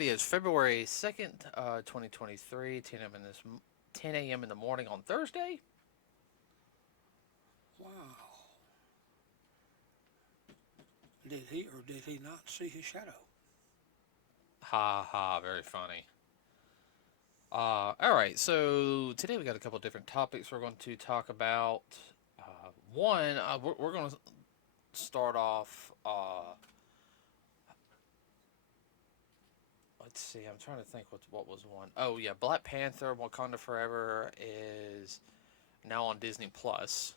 everybody. It's February 2nd, 2023, 10 a.m. in the morning on Thursday. Wow. Did he or did he not see his shadow? Ha ha, very funny. Alright, so today we got a couple different topics we're going to talk about. One, we're going to start off, let's see, I'm trying to think what was one. Oh yeah, Black Panther Wakanda Forever is now on Disney Plus.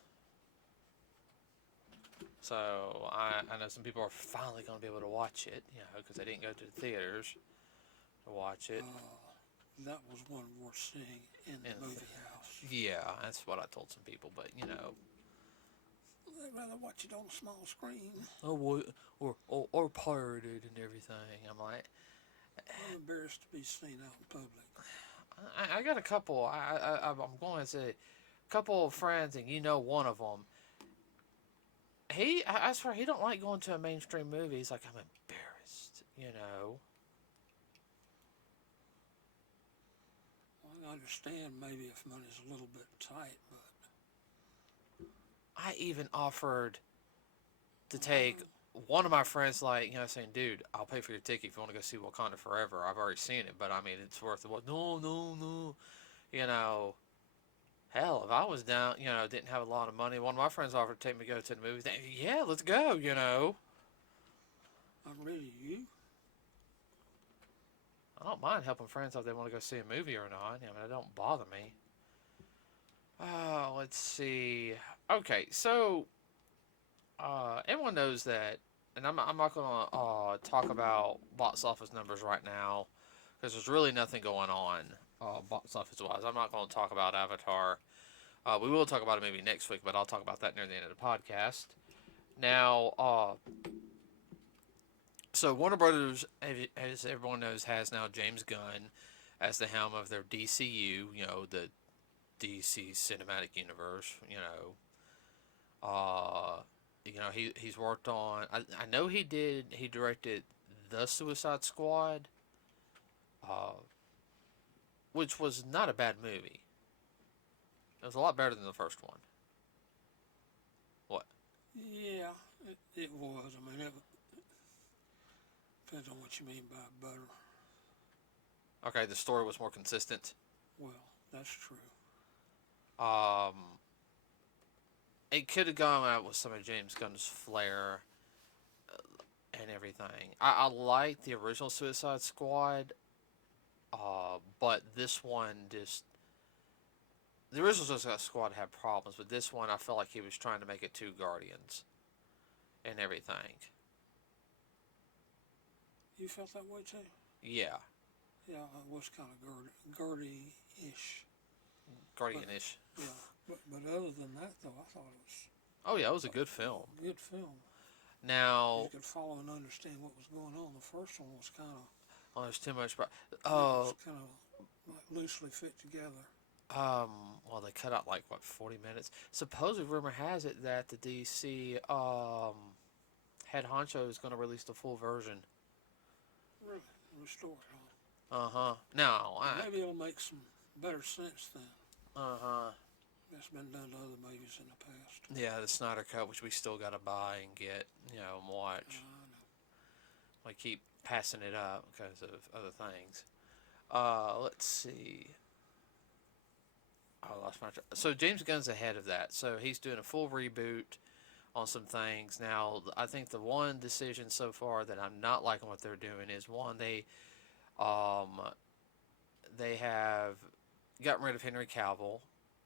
So I know some people are finally going to be able to watch it, because they didn't go to the theaters to watch it. That was one worth seeing in the movie house. Yeah, that's what I told some people, but They'd rather watch it on a small screen. Or pirated and everything. I'm like, I'm embarrassed to be seen out in public. I got a couple. I'm going to say a couple of friends, and one of them. I swear, he don't like going to a mainstream movie. He's like, I'm embarrassed, I understand maybe if money's a little bit tight, but I even offered to take one of my friends, saying, dude, I'll pay for your ticket if you want to go see Wakanda Forever. I've already seen it, but I mean, it's worth it. No. Hell, if I was down, didn't have a lot of money, one of my friends offered to take me to go to the movies. Yeah, let's go, I'm ready. You? I don't mind helping friends if they want to go see a movie or not. I mean, it don't bother me. Let's see. Okay, so everyone knows that, and I'm not going to talk about box office numbers right now because there's really nothing going on box office wise. I'm not going to talk about Avatar. We will talk about it maybe next week, but I'll talk about that near the end of the podcast. Now, so Warner Brothers, as everyone knows, has now James Gunn as the helm of their DCU, the DC Cinematic Universe, he's worked on, I know he directed The Suicide Squad, which was not a bad movie. It was a lot better than the first one. What? Yeah, it was. I mean, it depends on what you mean by better. Okay, the story was more consistent. Well, that's true. It could have gone out with some of James Gunn's flair and everything. I like the original Suicide Squad, but this one just... The original Suicide Squad had problems, but this one I felt like he was trying to make it two Guardians and everything. You felt that way too? Yeah. Yeah, it was kind of Guardy-ish. Guardian-ish. Yeah, but other than that, though, I thought it was... Oh, yeah, it was a good film. Good film. Now... You could follow and understand what was going on. The first one was kind of... Oh, there's too much... it was kind of like loosely fit together. Well, they cut out 40 minutes. Supposedly, rumor has it that the DC head honcho is going to release the full version. Really? Restore it, huh? Now, maybe it'll make some better sense then. That's been done to other movies in the past. Yeah, the Snyder Cut, which we still got to buy and get, and watch. We keep passing it up because of other things. Let's see. I lost my track. So James Gunn's ahead of that. So he's doing a full reboot on some things. Now, I think the one decision so far that I'm not liking what they're doing is one, they have gotten rid of Henry Cavill.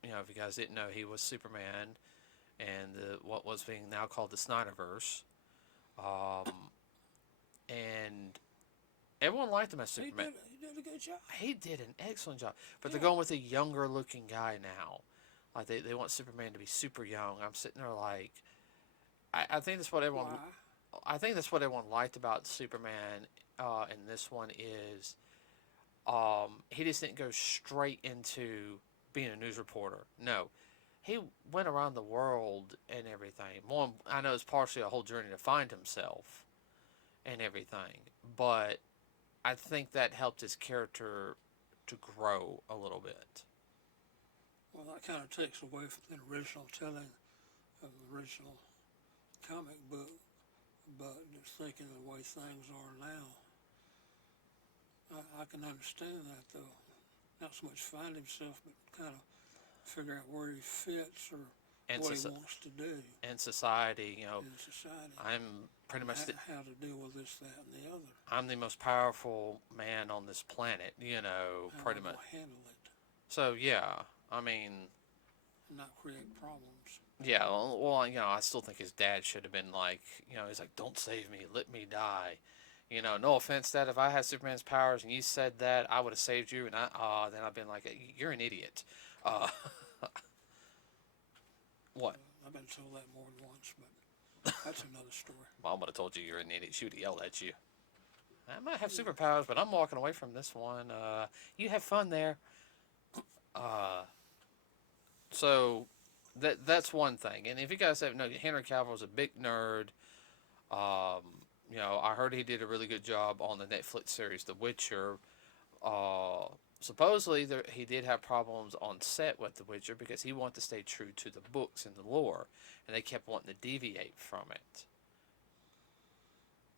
If you guys didn't know, he was Superman and what was being now called the Snyderverse. And everyone liked him as Superman. He did a good job. He did an excellent job. But they're going with a younger looking guy now. Like they want Superman to be super young. I'm sitting there like, I think that's what everyone... Why? I think that's what everyone liked about Superman in this one is he just didn't go straight into being a news reporter. No. He went around the world and everything. One, I know it's partially a whole journey to find himself and everything. But I think that helped his character to grow a little bit. Well, that kind of takes away from the original telling of the original comic book, but just thinking the way things are now, I can understand that though. Not so much find himself, but kind of figure out where he fits or And what he wants to do in society, in society. I'm pretty much how to deal with this, that, and the other. I'm the most powerful man on this planet, How pretty I'm much. gonna handle it So yeah, I mean, and not create problems. yeah. Well, I still think his dad should have been like, he's like, "Don't save me, let me die." No offense, Dad. If I had Superman's powers and you said that, I would have saved you, and then I've been like, "You're an idiot." Uh, what? I've been told that more than once, but that's another story. Mom would have told you you're an idiot. She would have yelled at you. I might have superpowers, but I'm walking away from this one. You have fun there. So that's one thing. And if you guys have no, Henry Cavill is a big nerd. I heard he did a really good job on the Netflix series The Witcher. Supposedly he did have problems on set with The Witcher because he wanted to stay true to the books and the lore, and they kept wanting to deviate from it.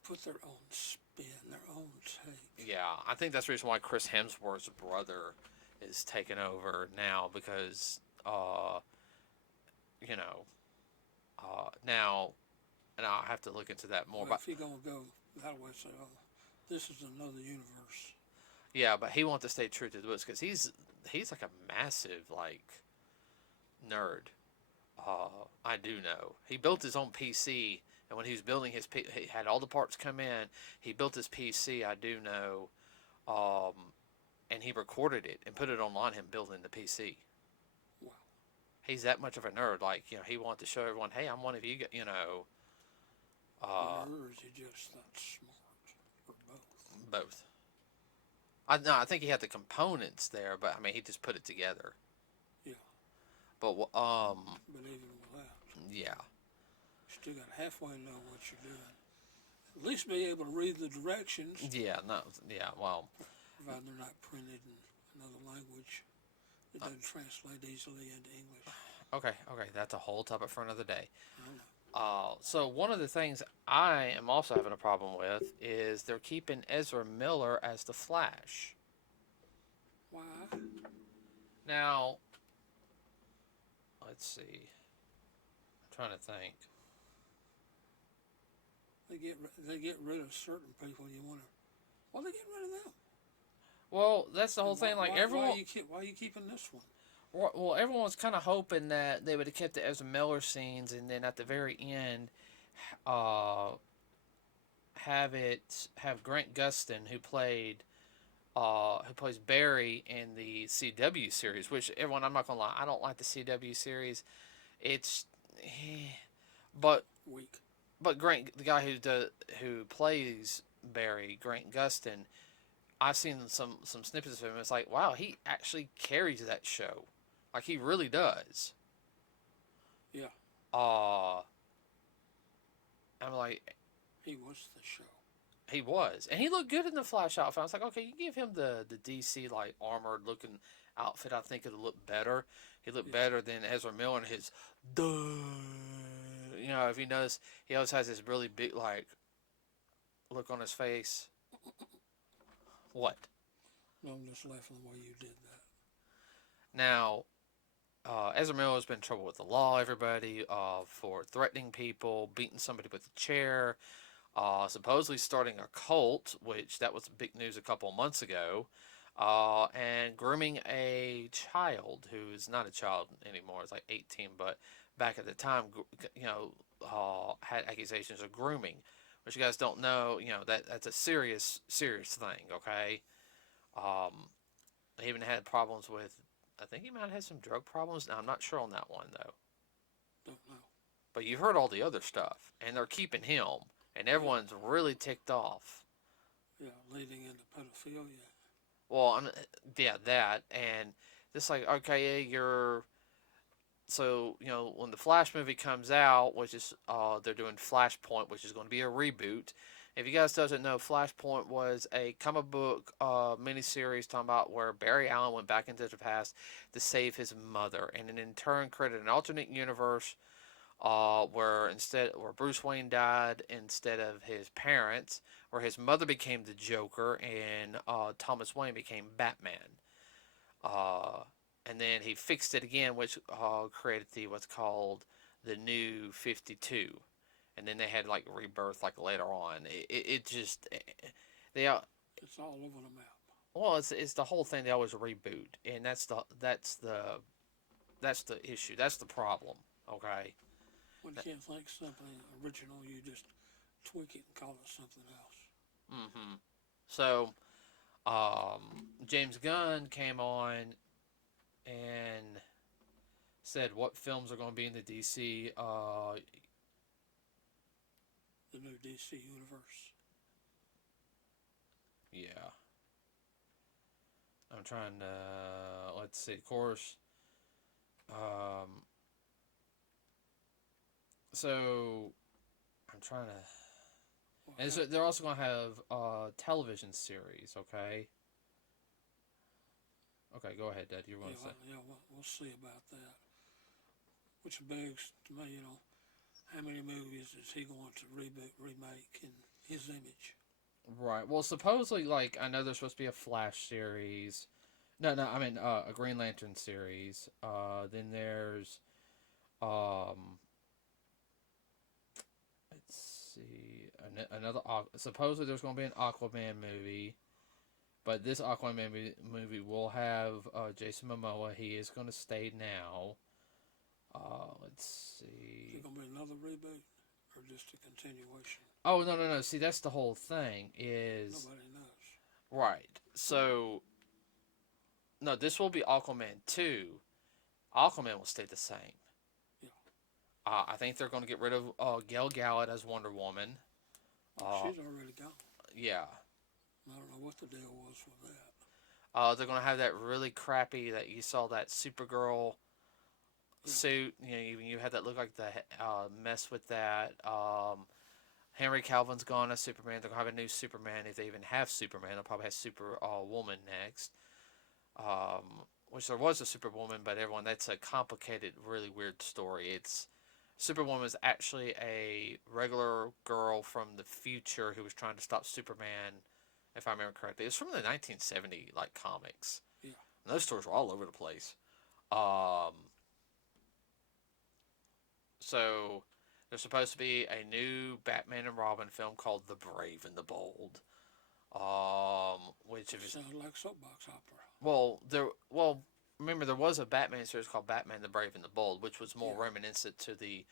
Put their own spin, their own take. Yeah, I think that's the reason why Chris Hemsworth's brother is taking over now because, now, and I'll have to look into that more. Well, if you're going to go that way, say, oh, this is another universe. Yeah, but he wants to stay true to the books because he's like a massive, like, nerd. I do know. He built his own PC, and when he was building his he had all the parts come in. He built his PC, I do know, and he recorded it and put it online, him building the PC. Wow. He's that much of a nerd. Like, he wanted to show everyone, hey, I'm one of you, Or is he just that smart? Or both? Both. I think he had the components there, but, I mean, he just put it together. Yeah. But even with that. Yeah. You still got to halfway know what you're doing. At least be able to read the directions. Yeah, no, yeah, well. Provided they're not printed in another language. It doesn't translate easily into English. Okay, that's a whole topic for another day. So one of the things I am also having a problem with is they're keeping Ezra Miller as the Flash. Why? Now, let's see. I'm trying to think. They get rid of certain people. You want to? Why they get rid of them? Well, that's the whole thing. Like everyone, why are you keeping this one? Well, everyone's kind of hoping that they would have kept the Ezra Miller scenes, and then at the very end, have Grant Gustin, who plays Barry in the CW series. Which everyone, I'm not gonna lie, I don't like the CW series. It's, but weak. But Grant, the guy who plays Barry, Grant Gustin, I've seen some snippets of him. It's like, wow, he actually carries that show. Like, he really does. Yeah. I'm like... He was the show. He was. And he looked good in the Flash outfit. I was like, okay, you give him the DC, like, armored-looking outfit. I think it'll look better. He looked better than Ezra Miller and his... if you notice, he always has this really big, like, look on his face. What? No, I'm just laughing the way you did that. Now, Ezra Miller has been in trouble with the law, everybody, for threatening people, beating somebody with a chair, supposedly starting a cult, which that was big news a couple of months ago, and grooming a child who is not a child anymore. It's like 18, but back at the time, had accusations of grooming, which you guys don't know, that's a serious thing, okay? He even had problems with, I think he might have had some drug problems. Now, I'm not sure on that one, though. Don't know. But you've heard all the other stuff, and they're keeping him, and everyone's really ticked off. Yeah, leading into pedophilia. Well, that, and it's like, okay, so, when the Flash movie comes out, which is, they're doing Flashpoint, which is going to be a reboot, If you guys doesn't know, Flashpoint was a comic book miniseries talking about where Barry Allen went back into the past to save his mother, and in turn created an alternate universe where Bruce Wayne died instead of his parents, where his mother became the Joker and Thomas Wayne became Batman. Uh, and then he fixed it again, which created the what's called the New 52. And then they had like rebirth like later on. It just they It's all over the map. well, it's the whole thing. They always reboot, and that's the issue. That's the problem. Okay. When you can't think something original, you just tweak it and call it something else. Mm-hmm. So, James Gunn came on and said what films are going to be in the DC. The new DC universe. Yeah. I'm trying to let's see. Of course. So I'm trying to. And so they're also going to have a television series. Okay. Okay, go ahead, Dad. You're going to say. We'll see about that. Which begs to me, how many movies is he going to remake in his image? Right. Well, supposedly, like I know there's supposed to be a Flash series. No, no. I mean, a Green Lantern series. Then there's, let's see, another. Supposedly, there's going to be an Aquaman movie, but this Aquaman movie will have Jason Momoa. He is going to stay now. Let's see. Is it going to be another reboot or just a continuation? Oh no! See, that's the whole thing. Is nobody knows. Right. So, no, this will be Aquaman 2. Aquaman will stay the same. Yeah. I think they're going to get rid of Gal Gadot as Wonder Woman. She's already gone. Yeah. I don't know what the deal was with that. They're going to have that really crappy that you saw that Supergirl suit. You had that look like the mess with that. Henry Calvin's gone as Superman. They're going to have a new Superman. If they even have Superman, they'll probably have Superwoman next. Which there was a Superwoman, but that's a complicated, really weird story. Superwoman was actually a regular girl from the future who was trying to stop Superman, if I remember correctly. It was from the 1970 comics. Yeah. And those stories were all over the place. So there's supposed to be a new Batman and Robin film called The Brave and the Bold. Which sounds like soapbox opera. Remember there was a Batman series called Batman the Brave and the Bold, which was more reminiscent to the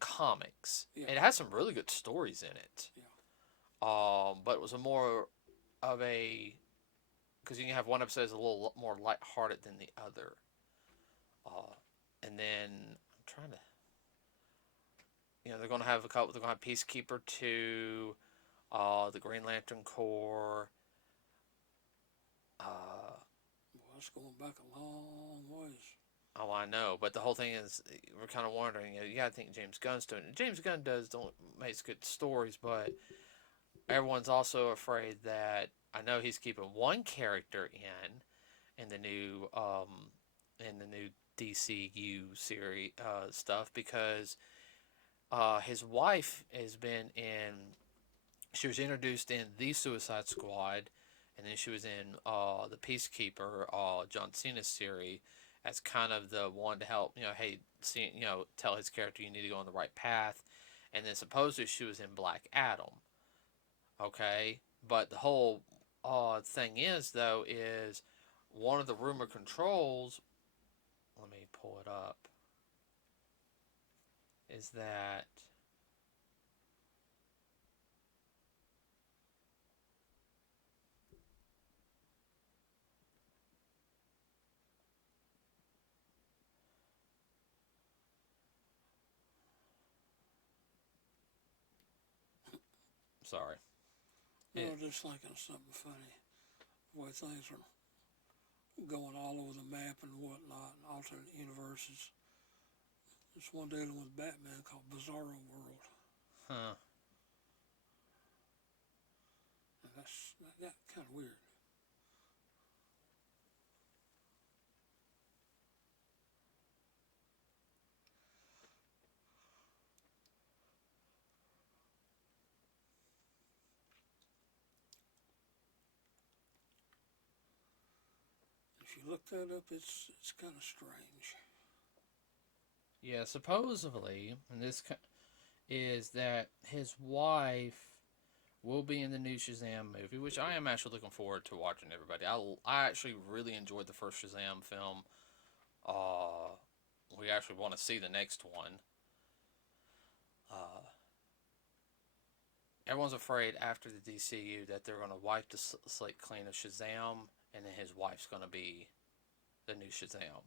comics. Yeah. It had some really good stories in it. Yeah. But it was a more of a because you can have one episode that's a little more lighthearted than the other. And then I'm trying to. They're going to have a couple. They're going to have Peacekeeper 2, the Green Lantern Corps. Well, it's going back a long ways. Oh, I know, but the whole thing is we're kind of wondering. You got to think James Gunn's doing it. James Gunn makes good stories, but everyone's also afraid that I know he's keeping one character in the new DCU series stuff because his wife has been in. She was introduced in the Suicide Squad, and then she was in the Peacekeeper, John Cena's series, as kind of the one to help, tell his character you need to go on the right path. And then supposedly she was in Black Adam. Okay, but the whole thing is one of the rumor controls. Let me pull it up. Is that sorry. No, just thinking of something funny. The way things are going all over the map and whatnot, and alternate universes. There's one dealing with Batman called Bizarro World. Huh. that got kind of weird. If you look that up, it's kind of strange. Yeah, supposedly, and this is that his wife will be in the new Shazam movie, which I am actually looking forward to watching. Everybody, I actually really enjoyed the first Shazam film. Uh, we actually want to see the next one. Uh, Everyone's afraid after the DCU that they're going to wipe the slate clean of Shazam, and then his wife's going to be the new Shazam.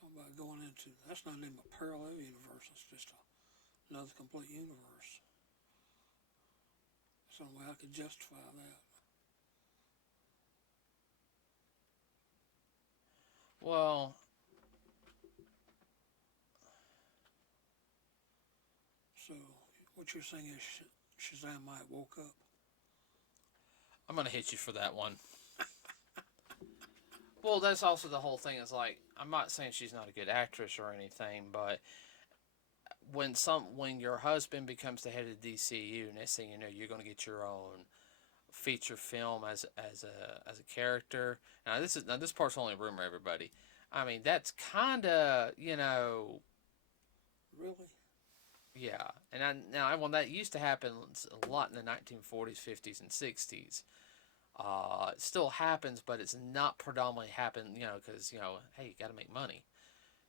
Talking about going into, that's not even a parallel universe, it's just another complete universe. That's the only way I could justify that. Well, So, what you're saying is Shazam might woke up? I'm going to hit you for that one. Well, that's also the whole thing. Is like, I'm not saying she's not a good actress or anything, but when your husband becomes the head of the DCU, next thing you know, you're going to get your own feature film as a character. Now this part's only a rumor, everybody. I mean, that's kind of, Really? yeah. And when that used to happen a lot in the 1940s, 50s, and 60s. It still happens, but it's not predominantly happen, because, hey, you got to make money,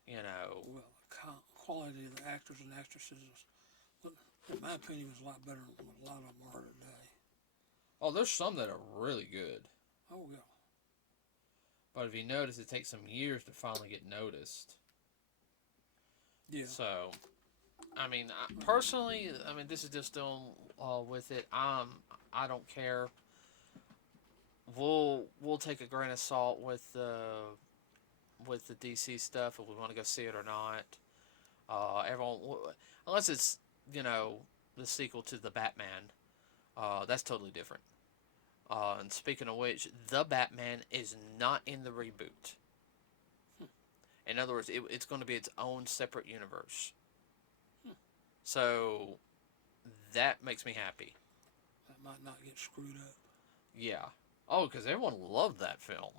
Well, the quality of the actors and actresses, in my opinion, is a lot better than what a lot of them are today. Oh, there's some that are really good. Oh, yeah. But if you notice, it takes some years to finally get noticed. Yeah. So, I mean, personally, this is just still with it. I don't care. We'll take a grain of salt with the DC stuff if we want to go see it or not. Everyone, unless it's the sequel to the Batman, that's totally different. And speaking of which, the Batman is not in the reboot. In other words, it's going to be its own separate universe. So that makes me happy. That might not get screwed up. Yeah. Oh, because everyone loved that film.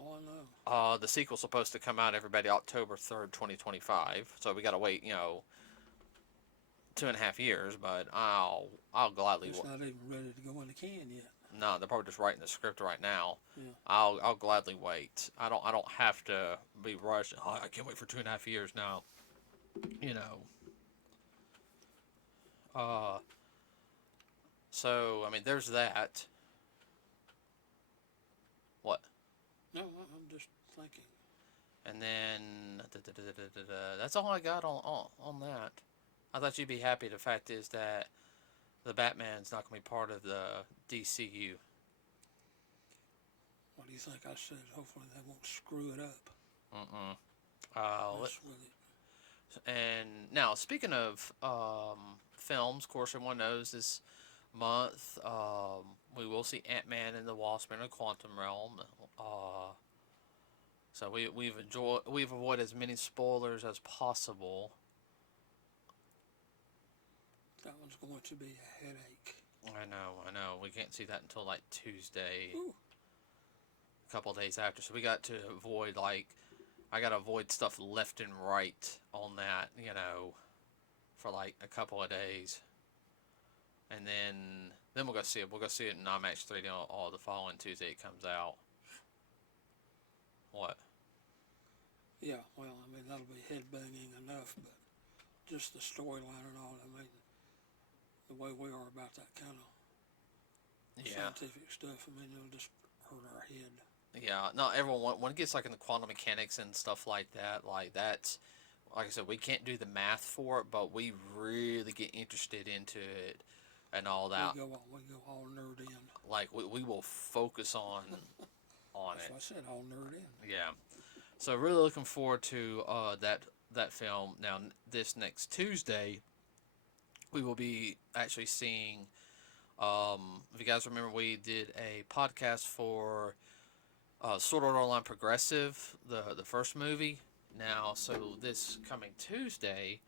Oh, I know. The sequel's supposed to come out, everybody, October 3rd, 2025. So we got to wait, 2.5 years, but I'll gladly. It's not even ready to go in the can yet. No, they're probably just writing the script right now. Yeah. I'll gladly wait. I don't have to be rushed. Oh, I can't wait for 2.5 years now. So there's that. What? No, I'm just thinking. And then that's all I got on that. I thought you'd be happy. The fact is that the Batman's not going to be part of the DCU. What do you think I said? Hopefully they won't screw it up. With it. And now, speaking of films, of course, everyone knows this month we will see Ant-Man and the Wasp in a Quantum Realm. So we've avoided as many spoilers as possible. That one's going to be a headache. I know. We can't see that until like Tuesday. Ooh. A couple days after. So we got to avoid I got to avoid stuff left and right on that, for like a couple of days. And then we'll go see it. We'll go see it in IMAX 3D all the following Tuesday it comes out. What? Yeah, well, that'll be headbanging enough, but just the storyline and all, the way we are about that kind of scientific stuff, it'll just hurt our head. Yeah, no, everyone, when it gets like in the quantum mechanics and stuff like that, that's, like I said, we can't do the math for it, but we really get interested into it and all that. We go all nerd in. Like, we will focus on That's it. what I said, all nerd in. Yeah. So really looking forward to that film. Now, this next Tuesday, we will be actually seeing. If you guys remember, we did a podcast for Sword Art Online Progressive, the first movie. Now, so this coming Tuesday,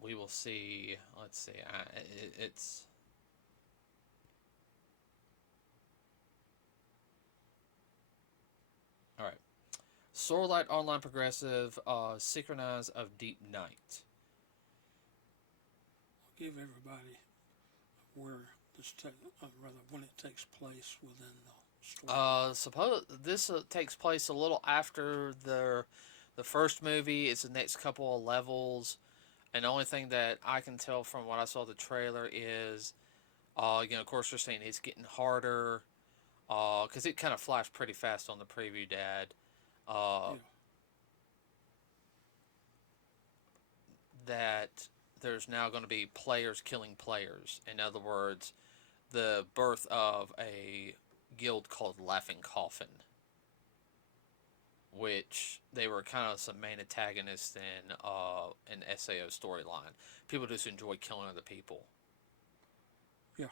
we will see. Let's see. It's all right. Sword Art Online Progressive, Synchronize of Deep Night. Give everybody where rather when it takes place within the story. Suppose this takes place a little after the first movie. It's the next couple of levels, and the only thing that I can tell from what I saw the trailer is, of course, they're saying it's getting harder, because it kind of flashed pretty fast on the preview, Dad. Uh, Yeah. that there's now going to be players killing players. In other words, the birth of a guild called Laughing Coffin, which they were kind of some main antagonists in an SAO storyline. People just enjoy killing other people. Yeah.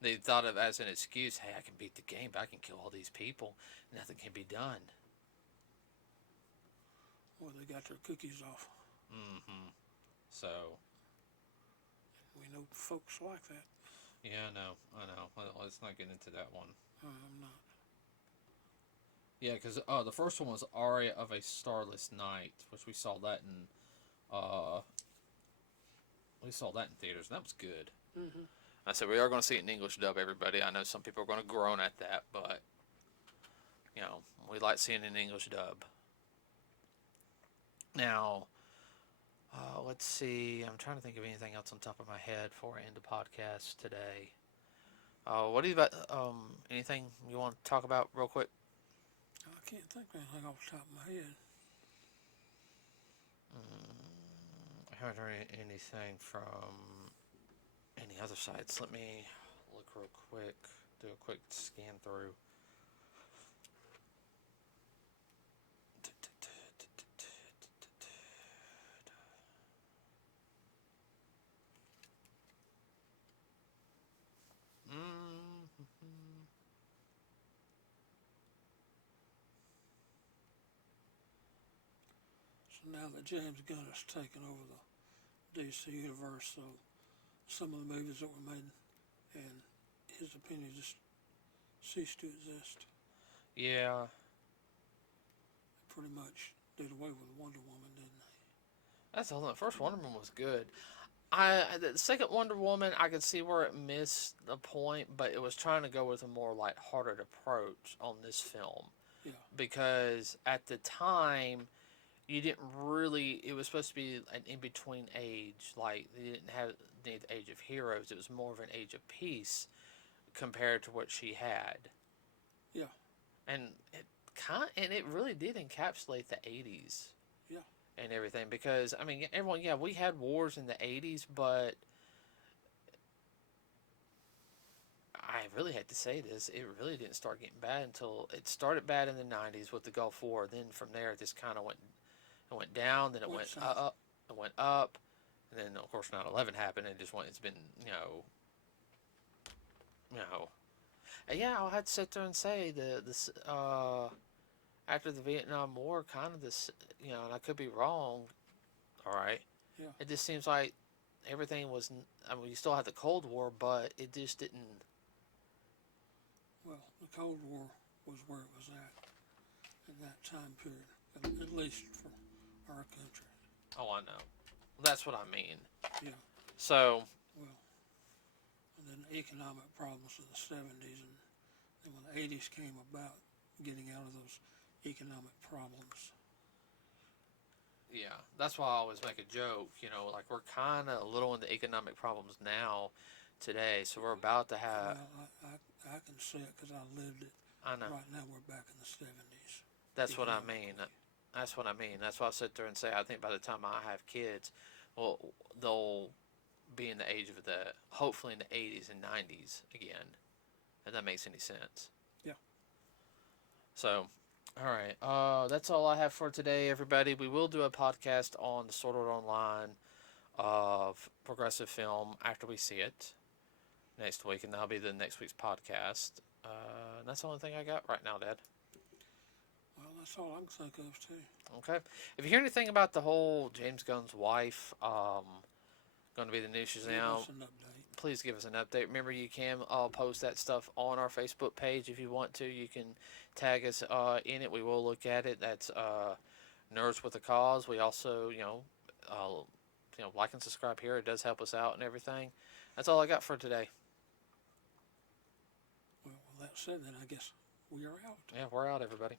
They thought of it as an excuse. Hey, I can beat the game, but I can kill all these people. Nothing can be done. Well, they got their cookies off. Mm-hmm. So. We know folks like that. Yeah, I know. Well, let's not get into that one. I'm not. Yeah, because the first one was Aria of a Starless Night, which we saw that in theaters, and that was good. Mm-hmm. I said we are going to see it in English dub, everybody. I know some people are going to groan at that, but we like seeing it in English dub. Now, let's see. I'm trying to think of anything else on top of my head before I end the podcast today. What do you about anything you want to talk about real quick? I can't think of anything off the top of my head. I haven't heard anything from any other sites. Let me look real quick. Do a quick scan through. So now that James Gunn has taken over the DC universe, so some of the movies that were made, and his opinion just ceased to exist. Yeah. They pretty much did away with Wonder Woman, didn't they? That's the whole thing. The first Wonder Woman was good. The second Wonder Woman, I could see where it missed the point, but it was trying to go with a more lighthearted approach on this film. Yeah. Because at the time, you didn't really. It was supposed to be an in between age. Like they didn't have the age of heroes. It was more of an age of peace compared to what she had. Yeah. And it really did encapsulate the 80s. Yeah. And everything, because I mean, everyone, yeah, we had wars in the 80s, but I really hate to say this, it really didn't start getting bad until it started bad in the 90s with the Gulf War. Then from there, it just kind of went down, then it went up, it went up, and then of course 9/11 happened, and it's been yeah, I'll have to sit there and say this after the Vietnam War, kind of this, and I could be wrong, all right? Yeah. It just seems like everything was, I mean, you still had the Cold War, but it just didn't. Well, the Cold War was where it was at in that time period, at least for our country. Oh, I know. That's what I mean. Yeah. So. Well, and then the economic problems of the 70s, and then when the 80s came about, getting out of those economic problems. Yeah, that's why I always make a joke, like we're kind of a little in the economic problems now, today, so we're about to have... Well, I can see it because I lived it. I know. Right now we're back in the 70s. That's what I mean. That's what I mean. That's why I sit there and say I think by the time I have kids, well, they'll be in the age of hopefully in the 80s and 90s again, if that makes any sense. Yeah. So, All right. That's all I have for today, everybody. We will do a podcast on the Sword Art Online of progressive film after we see it next week, and that'll be the next week's podcast. And that's the only thing I got right now, Dad. Well, that's all I can think of too. Okay. If you hear anything about the whole James Gunn's wife, going to be the new Give Shazam, us an update. please give us an update. Remember, you can post that stuff on our Facebook page if you want to. You can tag us in it. We will look at it. That's Nerds with a Cause. We also, like and subscribe here. It does help us out and everything. That's all I got for today. Well, with that said, then I guess we are out. Yeah, we're out, everybody.